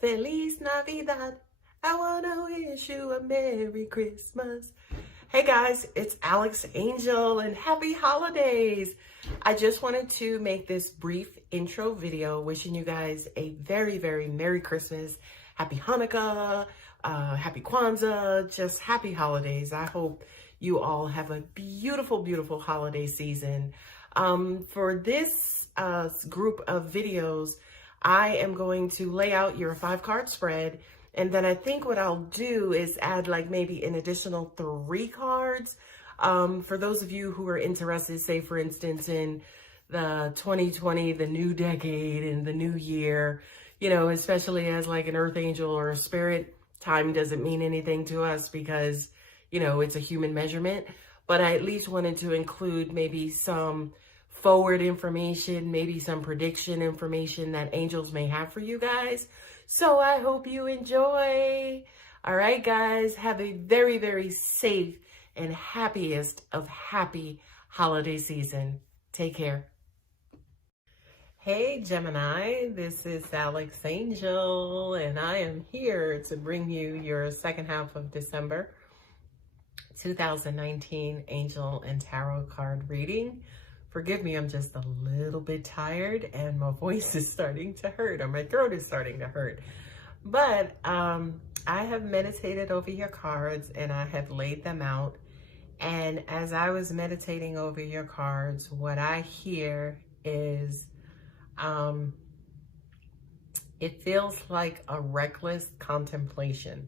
Feliz Navidad. I want to wish you a Merry Christmas. Hey guys, it's Alex Angel and happy holidays. I just wanted to make this brief intro video wishing you guys a very, very Merry Christmas, Happy Hanukkah, Happy Kwanzaa, just happy holidays. I hope you all have a beautiful, beautiful holiday season. For this group of videos, I am going to lay out your 5-card spread, and then I think what I'll do is add like maybe an additional 3 cards for those of you who are interested, say for instance in the 2020, the new decade and the new year, you know, especially as like an earth angel or a spirit. Time doesn't mean anything to us because, you know, it's a human measurement, but I at least wanted to include maybe some forward information, maybe some prediction information that angels may have for you guys. So I hope you enjoy. All right, guys, have a very, very safe and happiest of happy holiday season. Take care. Hey, Gemini, this is Alex Angel, and I am here to bring you your second half of December 2019 Angel and Tarot card reading. Forgive me, I'm just a little bit tired and my voice is starting to hurt, or my throat is starting to hurt. But I have meditated over your cards and I have laid them out. And as I was meditating over your cards, what I hear is it feels like a reckless contemplation,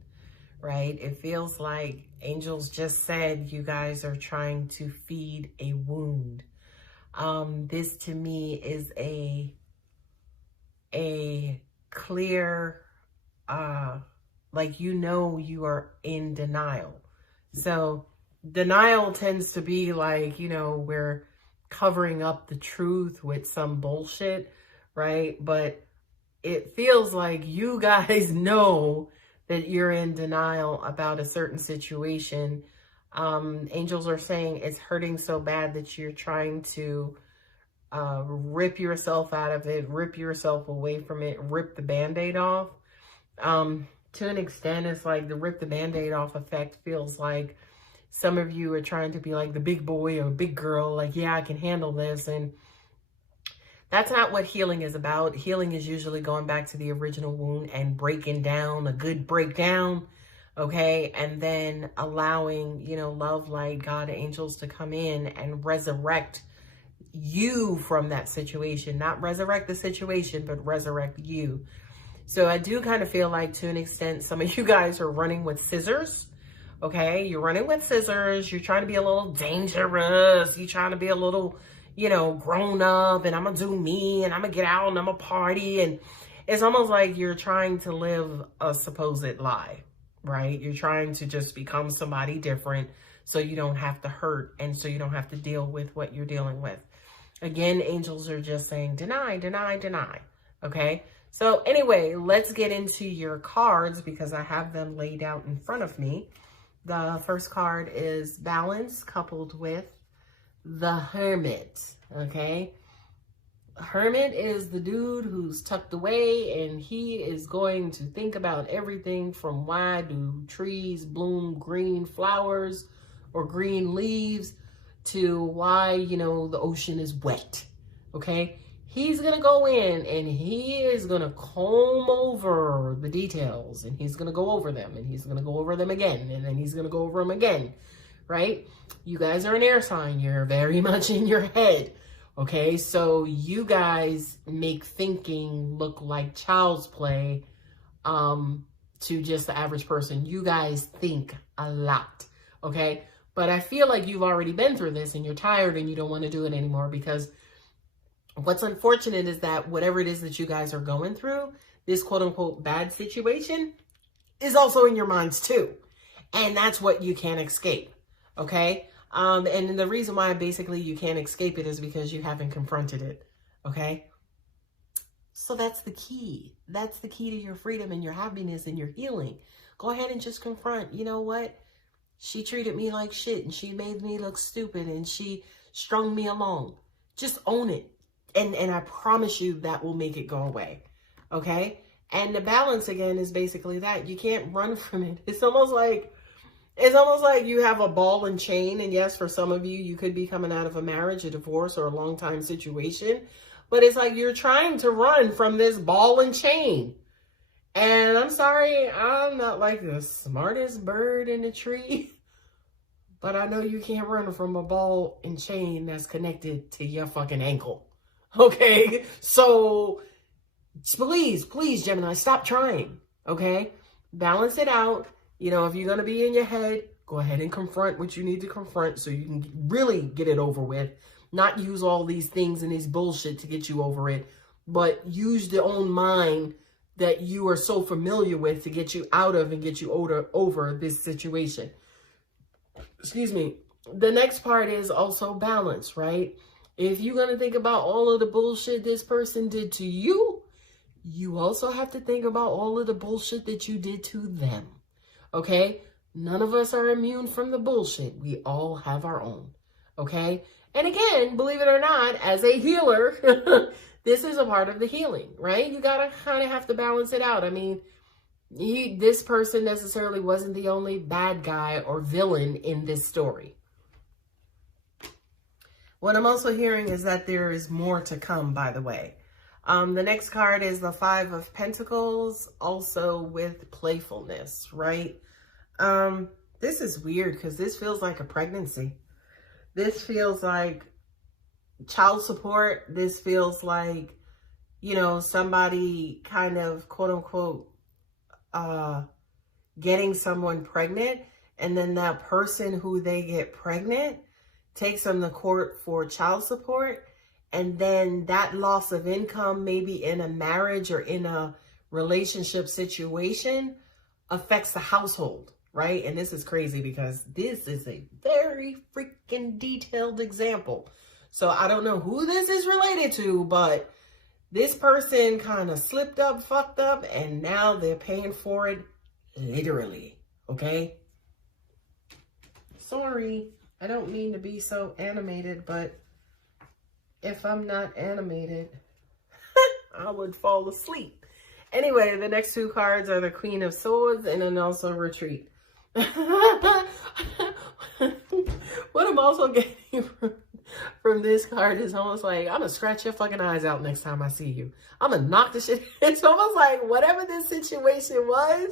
right? It feels like angels just said you guys are trying to feed a wound. This to me is a clear, like, you know, you are in denial. So denial tends to be like, you know, we're covering up the truth with some bullshit, right? But it feels like you guys know that you're in denial about a certain situation. Angels are saying it's hurting so bad that you're trying to rip yourself out of it, rip yourself away from it, rip the Band-Aid off. To an extent, it's like the rip the Band-Aid off effect feels like some of you are trying to be like the big boy or big girl, like, yeah, I can handle this. And that's not what healing is about. Healing is usually going back to the original wound and breaking down, a good breakdown. Okay, and then allowing, you know, love, light, God, angels to come in and resurrect you from that situation. Not resurrect the situation, but resurrect you. So I do kind of feel like, to an extent, some of you guys are running with scissors. Okay, you're running with scissors. You're trying to be a little dangerous. You're trying to be a little, you know, grown up, and I'm going to do me, and I'm going to get out, and I'm going to party. And it's almost like you're trying to live a supposed lie. Right? You're trying to just become somebody different so you don't have to hurt and so you don't have to deal with what you're dealing with. Again, angels are just saying deny, deny, deny. Okay? So anyway, let's get into your cards because I have them laid out in front of me. The first card is balance coupled with the Hermit. Okay? Hermit is the dude who's tucked away, and he is going to think about everything from why do trees bloom green flowers or green leaves to why, you know, the ocean is wet. Okay, he's gonna go in and he is gonna comb over the details, and he's gonna go over them, and he's gonna go over them again, and then he's gonna go over them again. Right? You guys are an air sign. You're very much in your head. Okay, so you guys make thinking look like child's play to just the average person. You guys think a lot, okay? But I feel like you've already been through this and you're tired and you don't want to do it anymore, because what's unfortunate is that whatever it is that you guys are going through, this quote-unquote bad situation, is also in your minds too. And that's what you can't escape, okay? And the reason why basically you can't escape it is because you haven't confronted it. Okay. So that's the key. That's the key to your freedom and your happiness and your healing. Go ahead and just confront. You know what? She treated me like shit and she made me look stupid and she strung me along. Just own it. And I promise you that will make it go away. Okay. And the balance, again, is basically that. You can't run from it. It's almost like you have a ball and chain. And yes, for some of you, you could be coming out of a marriage, a divorce, or a long time situation. But it's like you're trying to run from this ball and chain. And I'm sorry, I'm not like the smartest bird in the tree. But I know you can't run from a ball and chain that's connected to your fucking ankle. Okay? So please, Gemini, stop trying. Okay? Balance it out. You know, if you're going to be in your head, go ahead and confront what you need to confront so you can really get it over with. Not use all these things and this bullshit to get you over it, but use the own mind that you are so familiar with to get you out of and get you over this situation. Excuse me. The next part is also balance, right? If you're going to think about all of the bullshit this person did to you, you also have to think about all of the bullshit that you did to them. Okay? None of us are immune from the bullshit. We all have our own. Okay? And again, believe it or not, as a healer, this is a part of the healing, right? You got to kind of have to balance it out. I mean, this person necessarily wasn't the only bad guy or villain in this story. What I'm also hearing is that there is more to come, by the way. The next card is the Five of Pentacles, also with playfulness, right? This is weird because this feels like a pregnancy. This feels like child support. This feels like, you know, somebody kind of quote unquote getting someone pregnant, and then that person who they get pregnant takes them to court for child support, and then that loss of income, maybe in a marriage or in a relationship situation, affects the household, right? And this is crazy because this is a very freaking detailed example. So I don't know who this is related to, but this person kind of slipped up, fucked up, and now they're paying for it literally, okay? Sorry, I don't mean to be so animated, but if I'm not animated, I would fall asleep. Anyway, the next two cards are the Queen of Swords and then also Retreat. What I'm also getting from this card is almost like, I'm gonna scratch your fucking eyes out next time I see you. I'm gonna knock the shit. It's almost like whatever this situation was,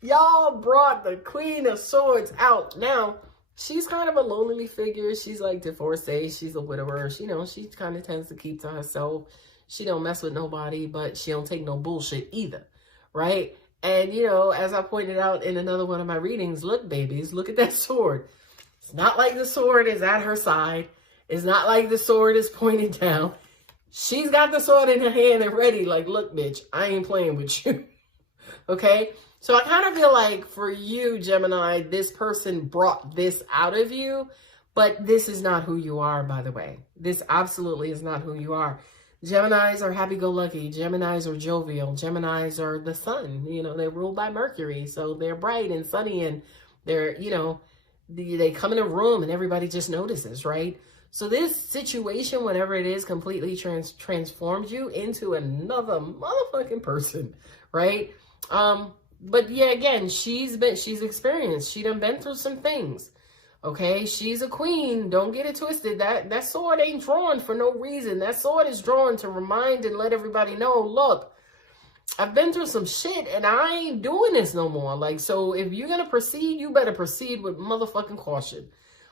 y'all brought the Queen of Swords out. Now, she's kind of a lonely figure. She's like divorcee. She's a widower. She, you know, she kind of tends to keep to herself. She don't mess with nobody, but she don't take no bullshit either, right? And, you know, as I pointed out in another one of my readings, look, babies, look at that sword. It's not like the sword is at her side. It's not like the sword is pointed down. She's got the sword in her hand and ready. Like, look, bitch, I ain't playing with you. Okay? So I kind of feel like for you, Gemini, this person brought this out of you, but this is not who you are, by the way. This absolutely is not who you are. Geminis are happy-go-lucky. Geminis are jovial. Geminis are the sun. You know, they're ruled by Mercury. So they're bright and sunny and they're, you know, they come in a room and everybody just notices, right? So this situation, whatever it is, completely transforms you into another motherfucking person, right? But yeah, again, she's experienced. She done been through some things. Okay, she's a queen. Don't get it twisted. That sword ain't drawn for no reason. That sword is drawn to remind and let everybody know, look, I've been through some shit and I ain't doing this no more. Like, so if you're going to proceed, you better proceed with motherfucking caution.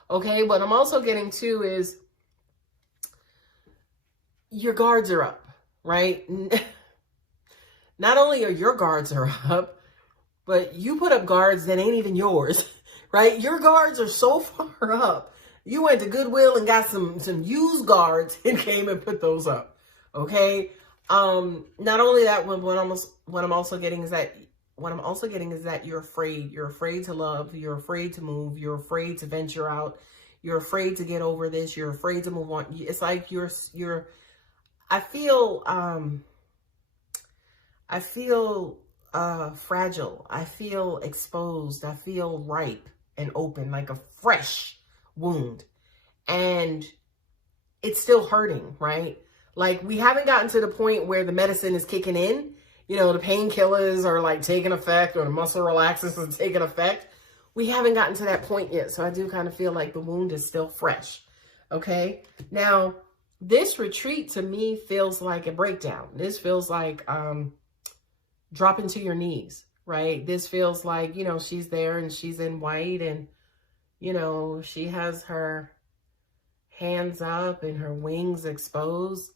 Okay, what I'm also getting to is your guards are up, right? Not only are your guards are up, but you put up guards that ain't even yours. Right? Your guards are so far up. You went to Goodwill and got some used guards and came and put those up. Okay? Not only that, what I'm also getting is that you're afraid. You're afraid to love, you're afraid to move, you're afraid to venture out, you're afraid to get over this, you're afraid to move on. It's like I feel fragile. I feel exposed. I feel ripe and open, like a fresh wound. And it's still hurting, right? Like, we haven't gotten to the point where the medicine is kicking in. you know, the painkillers are like taking effect or the muscle relaxers are taking effect. We haven't gotten to that point yet. So I do kind of feel like the wound is still fresh. Okay. Now, this retreat to me feels like a breakdown. This feels like dropping to your knees, right? This feels like, you know, she's there and she's in white and, you know, she has her hands up and her wings exposed.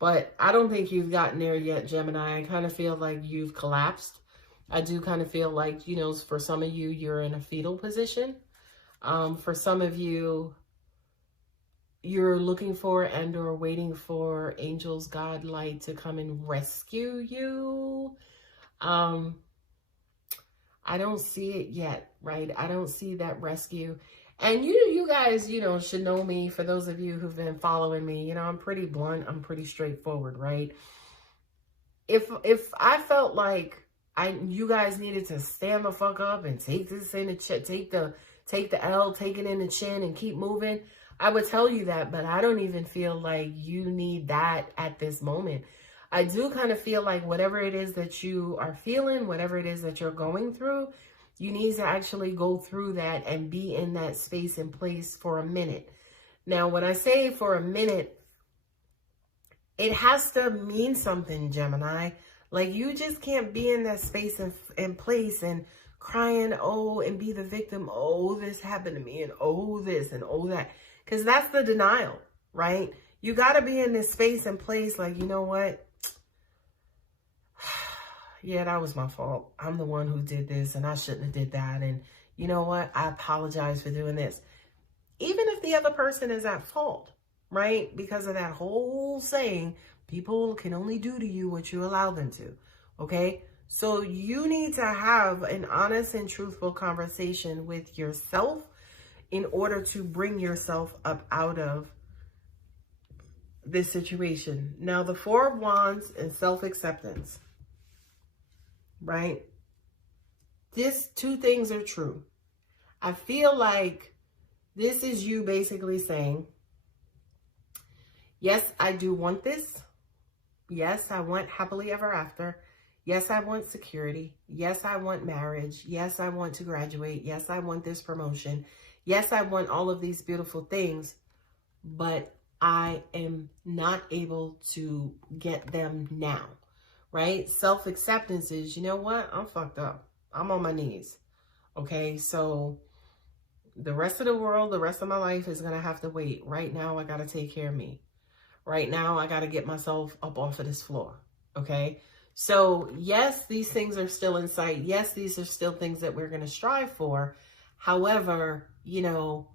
But I don't think you've gotten there yet, Gemini. I kind of feel like you've collapsed. I do kind of feel like, you know, for some of you, you're in a fetal position. For some of you, you're looking for and or waiting for angels, God, light to come and rescue you. I don't see it yet, right? I don't see that rescue. And you guys, you know, should know me. For those of you who've been following me, you know, I'm pretty blunt. I'm pretty straightforward, right? If I felt like you guys needed to stand the fuck up and take this in the chin, take the L, take it in the chin and keep moving, I would tell you that, but I don't even feel like you need that at this moment. I do kind of feel like whatever it is that you are feeling, whatever it is that you're going through, you need to actually go through that and be in that space and place for a minute. Now, when I say for a minute, it has to mean something, Gemini. Like, you just can't be in that space and place and crying, oh, and be the victim. Oh, this happened to me, and oh, this, and oh, that. Because that's the denial, right? You got to be in this space and place like, you know what? Yeah, that was my fault. I'm the one who did this and I shouldn't have did that. And you know what? I apologize for doing this. Even if the other person is at fault, right? Because of that whole saying, people can only do to you what you allow them to. Okay? So you need to have an honest and truthful conversation with yourself in order to bring yourself up out of this situation. Now, the Four of Wands and self-acceptance, right? These two things are true. I feel like this is you basically saying, yes, I do want this. Yes, I want happily ever after. Yes, I want security. Yes, I want marriage. Yes, I want to graduate. Yes, I want this promotion. Yes, I want all of these beautiful things, but I am not able to get them now, right? Self-acceptance is, you know what? I'm fucked up. I'm on my knees, okay? So the rest of the world, the rest of my life is going to have to wait. Right now, I got to take care of me. Right now, I got to get myself up off of this floor, okay? So yes, these things are still in sight. Yes, these are still things that we're going to strive for. However, you know,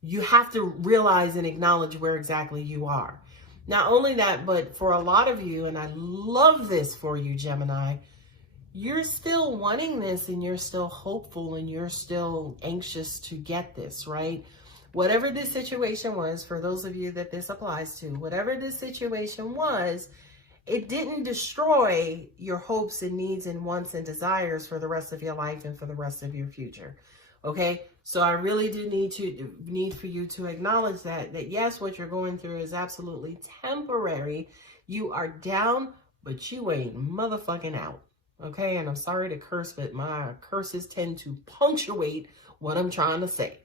you have to realize and acknowledge where exactly you are. Not only that, but for a lot of you, and I love this for you, Gemini, you're still wanting this and you're still hopeful and you're still anxious to get this, right? Whatever this situation was, for those of you that this applies to, whatever this situation was, it didn't destroy your hopes and needs and wants and desires for the rest of your life and for the rest of your future. Okay, so I really do need for you to acknowledge that yes, what you're going through is absolutely temporary. You are down, but you ain't motherfucking out. Okay, and I'm sorry to curse, but my curses tend to punctuate what I'm trying to say.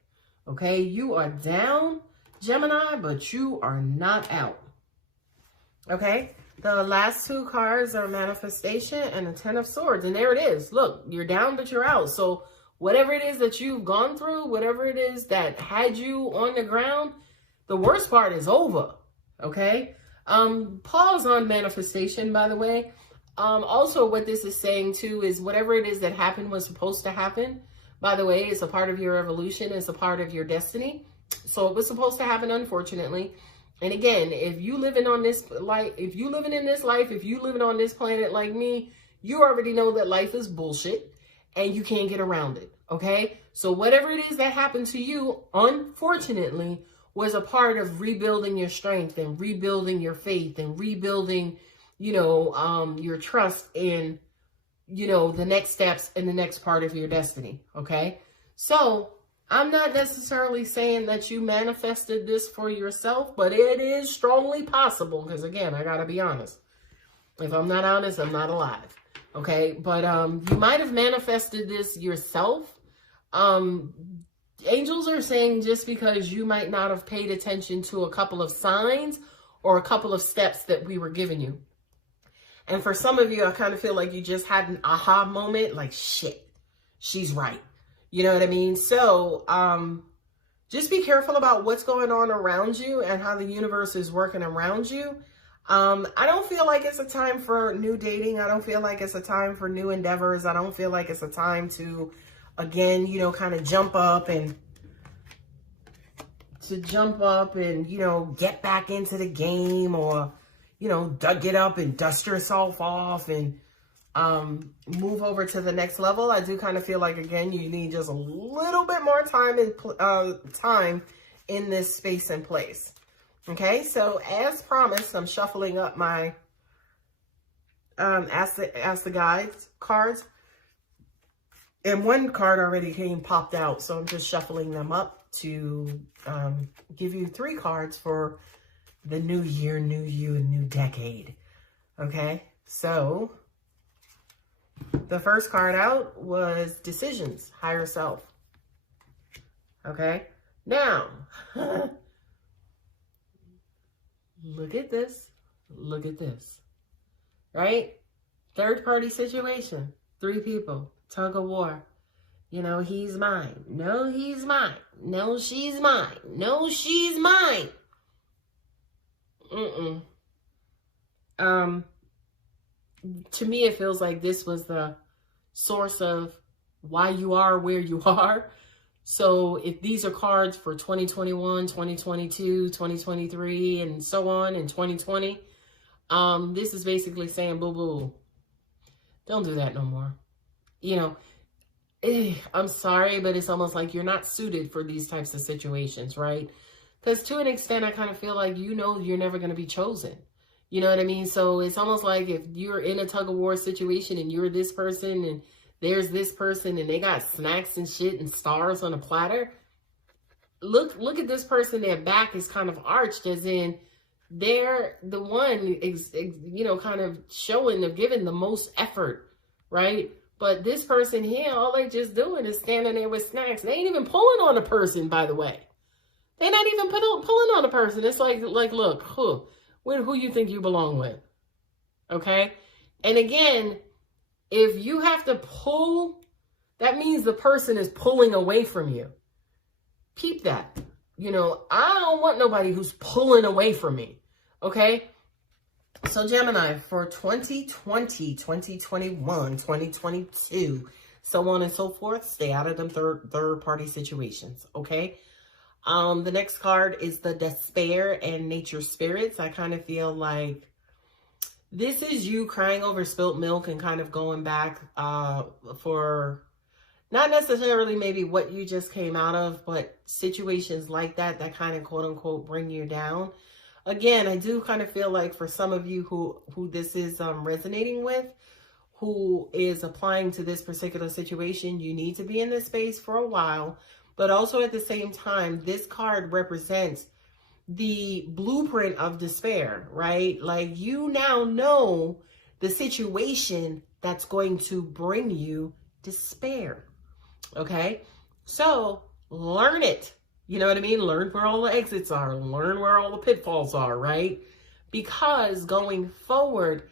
Okay, you are down, Gemini, but you are not out. Okay, the last two cards are manifestation and the Ten of Swords, and there it is. Look, you're down, but you're out. So whatever it is that you've gone through, whatever it is that had you on the ground, the worst part is over, okay? Pause on manifestation, by the way. Also, what this is saying, too, is whatever it is that happened was supposed to happen. By the way, it's a part of your evolution. It's a part of your destiny. So it was supposed to happen, unfortunately. And again, if you living on this life, if you living in this life, if you living on this planet like me, you already know that life is bullshit and you can't get around it. Okay, so whatever it is that happened to you, unfortunately, was a part of rebuilding your strength and rebuilding your faith and rebuilding, you know, your trust in, you know, the next steps and the next part of your destiny. Okay, so I'm not necessarily saying that you manifested this for yourself, but it is strongly possible because, again, I got to be honest. If I'm not honest, I'm not alive. Okay, but you might have manifested this yourself. Angels are saying just because you might not have paid attention to a couple of signs or a couple of steps that we were giving you. And for some of you, I kind of feel like you just had an aha moment, like, shit, she's right. You know what I mean? So just be careful about what's going on around you and how the universe is working around you. I don't feel like it's a time for new dating. I don't feel like it's a time for new endeavors. I don't feel like it's a time to, again, you know, kind of jump up and, you know, get back into the game, or, you know, get up and dust yourself off and move over to the next level. I do kind of feel like, again, you need just a little bit more time in this space and place. Okay, so as promised, I'm shuffling up my Ask the Guides cards. And one card already popped out, so I'm just shuffling them up to give you 3 cards for the new year, new you, and new decade. Okay, so the first card out was Decisions, Higher Self. Okay, now, look at this, right? Third party situation, 3 people, tug of war. You know, he's mine. No, he's mine. No, she's mine. No, she's mine. To me, it feels like this was the source of why you are where you are. So if these are cards for 2021, 2022, 2023, and so on, in 2020, this is basically saying, boo-boo, don't do that no more. You know, I'm sorry, but it's almost like you're not suited for these types of situations, right? Because to an extent, I kind of feel like, you know, you're never going to be chosen. You know what I mean? So it's almost like if you're in a tug of war situation and you're this person and there's this person and they got snacks and shit and stars on a platter. Look at this person. Their back is kind of arched, as in they're the one, you know, kind of showing or giving the most effort, right? But this person here, all they just doing is standing there with snacks. They ain't even pulling on a person, by the way. They're not even pulling on a person. It's like look, who you think you belong with, okay? And again, if you have to pull, that means the person is pulling away from you. Peep that. You know, I don't want nobody who's pulling away from me, okay? So Gemini, for 2020, 2021, 2022, so on and so forth, stay out of them third-party situations, okay? The next card is the Despair and Nature Spirits. I kind of feel like this is you crying over spilt milk and kind of going back for not necessarily maybe what you just came out of, but situations like that kind of quote unquote bring you down. Again, I do kind of feel like for some of you who this is resonating with, who is applying to this particular situation, you need to be in this space for a while. But also at the same time, this card represents the blueprint of despair, right? Like you now know the situation that's going to bring you despair, okay? So learn it. You know what I mean? Learn where all the exits are. Learn where all the pitfalls are, right? Because going forward,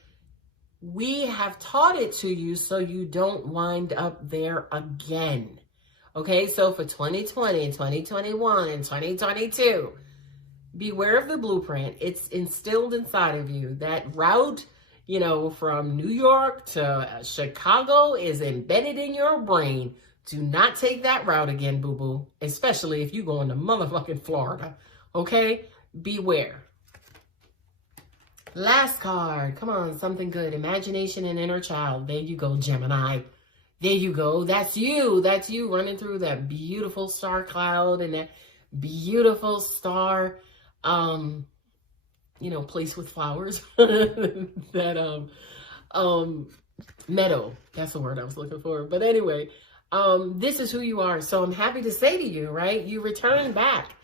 we have taught it to you so you don't wind up there again. Okay, so for 2020, 2021, and 2022, beware of the blueprint. It's instilled inside of you. That route, you know, from New York to Chicago is embedded in your brain. Do not take that route again, boo-boo, especially if you go into motherfucking Florida. Okay, beware. Last card. Come on, something good. Imagination and inner child. There you go, Gemini. There you go. That's you. That's you running through that beautiful star cloud and that beautiful star, you know, place with flowers. That, meadow. That's the word I was looking for. But anyway, this is who you are. So I'm happy to say to you, right? You return back.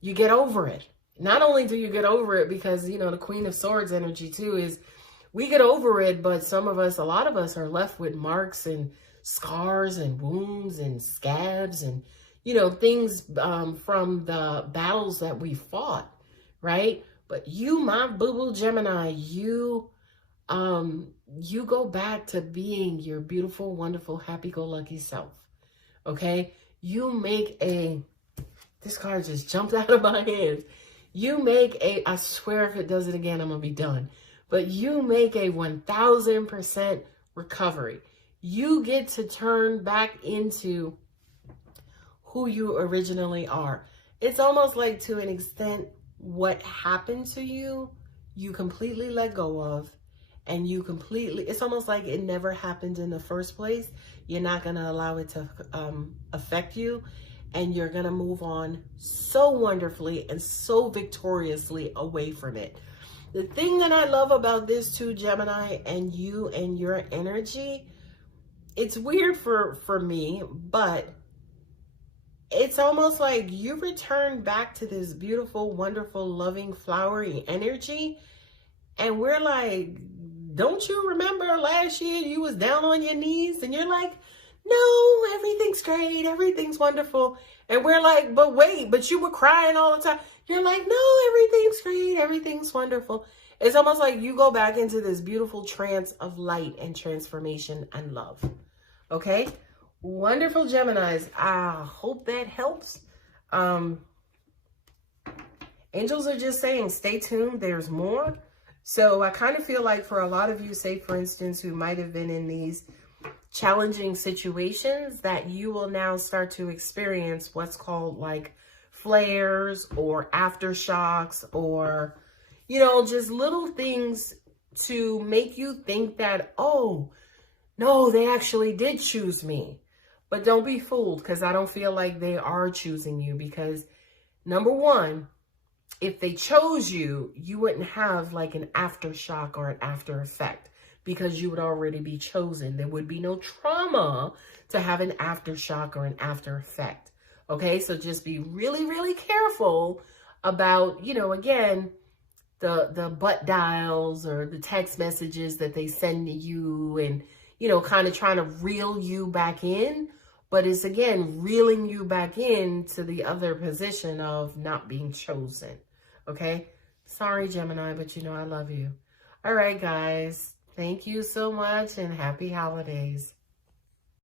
You get over it. Not only do you get over it because, you know, the Queen of Swords energy too is we get over it, but some of us, a lot of us are left with marks and scars and wounds and scabs and, you know, things from the battles that we fought, right? But you, my boo-boo Gemini, you go back to being your beautiful, wonderful, happy-go-lucky self, okay? You make this card just jumped out of my hands. You make I swear if it does it again, I'm going to be done. But you make a 1000% recovery. You get to turn back into who you originally are. It's almost like, to an extent, what happened to you, you completely let go of. And you completely, it's almost like it never happened in the first place. You're not going to allow it to affect you. And you're going to move on so wonderfully and so victoriously away from it. The thing that I love about this too, Gemini, and you and your energy, it's weird for me, but it's almost like you return back to this beautiful, wonderful, loving, flowery energy. And we're like, don't you remember last year you was down on your knees? And you're like, no, everything's great, everything's wonderful. And we're like, but wait, but you were crying all the time. You're like, no, everything's great, everything's wonderful. It's almost like you go back into this beautiful trance of light and transformation and love. Okay? Wonderful Geminis. I hope that helps. Angels are just saying, stay tuned, there's more. So I kind of feel like for a lot of you, say for instance, who might have been in these challenging situations, that you will now start to experience what's called like flares or aftershocks, or, you know, just little things to make you think that, oh, no, they actually did choose me. But don't be fooled, because I don't feel like they are choosing you, because number one, if they chose you, you wouldn't have like an aftershock or an after effect, because you would already be chosen. There would be no trauma to have an aftershock or an after effect. Okay, so just be really, really careful about, you know, again, the butt dials or the text messages that they send to you, and, you know, kind of trying to reel you back in. But it's, again, reeling you back into the other position of not being chosen. Okay? Sorry, Gemini, but you know I love you. All right, guys. Thank you so much, and happy holidays.